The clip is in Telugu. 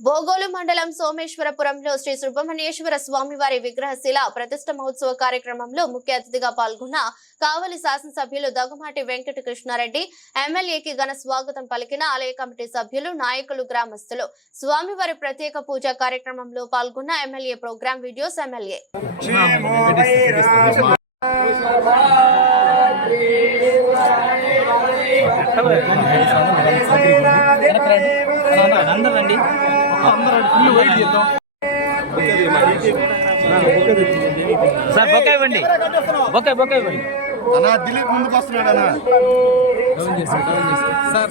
బోగోలు మండలం సోమేశ్వరపురంలో శ్రీ సుబ్రహ్మణ్యేశ్వర స్వామివారి విగ్రహ శిలా ప్రతిష్ఠ మహోత్సవ కార్యక్రమంలో ముఖ్య అతిథిగా పాల్గొన్న కావలి శాసనసభ్యులు దగ్గుమాటి వెంకట కృష్ణారెడ్డి ఎమ్మెల్యేకి ఘన స్వాగతం పలికిన ఆలయ కమిటీ సభ్యులు, నాయకులు, గ్రామస్తులు. స్వామివారి ప్రత్యేక పూజా కార్యక్రమంలో పాల్గొన్న MLA. Program videos MLA. Sir బొక్క ఇవ్వండి, బొక్క ఇవ్వండి అన్నా. దిలీప్ ముందుకు వస్తున్నాడు అన్నా. సార్